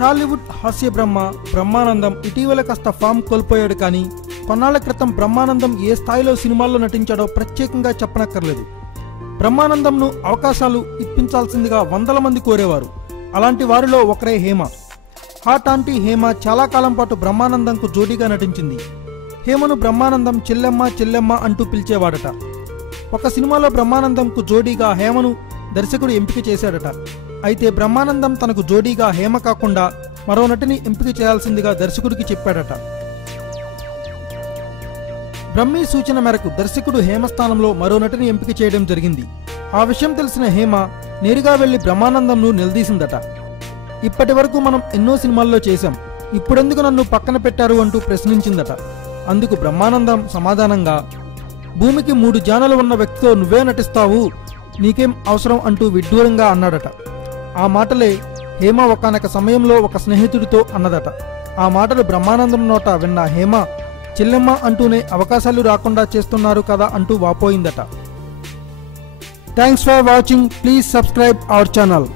టాలీవుడ్ హాస్య బ్రహ్మానందం ఇటీవల కాస్త ఫామ్ కోల్పోయాడు. కానీ కొన్నాళ్ల క్రితం బ్రహ్మానందం ఏ స్థాయిలో సినిమాల్లో నటించాడో ప్రత్యేకంగా చెప్పనక్కర్లేదు. బ్రహ్మానందంను అవకాశాలు ఇప్పించాల్సిందిగా వందల మంది కోరేవారు. అలాంటి వారిలో ఒకరే హేమ. హాట్ ఆంటీ హేమ చాలా కాలం పాటు బ్రహ్మానందంకు జోడీగా నటించింది. హేమను బ్రహ్మానందం చెల్లెమ్మ అంటూ పిలిచేవాడట. ఒక సినిమాలో బ్రహ్మానందంకు జోడీగా హేమను దర్శకుడు ఎంపిక చేశాడట. అయితే బ్రహ్మానందం తనకు జోడీగా హేమ కాకుండా మరో నటిని ఎంపిక చేయాల్సిందిగా దర్శకుడికి చెప్పాడట. బ్రహ్మీ సూచన మేరకు దర్శకుడు హేమ స్థానంలో మరో నటిని ఎంపిక చేయడం జరిగింది. ఆ విషయం తెలిసిన హేమ నేరుగా వెళ్లి బ్రహ్మానందంను నిలదీసిందట. ఇప్పటి వరకు మనం ఎన్నో సినిమాల్లో చేశాం, ఇప్పుడెందుకు నన్ను పక్కన పెట్టారు అంటూ ప్రశ్నించిందట. అందుకు బ్రహ్మానందం సమాధానంగా, భూమికి 3 జానలు ఉన్న వ్యక్తితో నువ్వే నటిస్తావు, నీకేం అవసరం అంటూ విడ్డూరంగా అన్నాడట. ఆ మాటలే హేమ ఒకానొక సమయంలో ఒక స్నేహితుడితో అన్నదట. ఆ మాటలు బ్రహ్మానందం నోట విన్న హేమ చెల్లెమ్మ అంటూనే అవకాశాలు రాకుండా చేస్తున్నారు కదా అంటూ వాపోయిందట. Thanks for watching. Please subscribe our channel.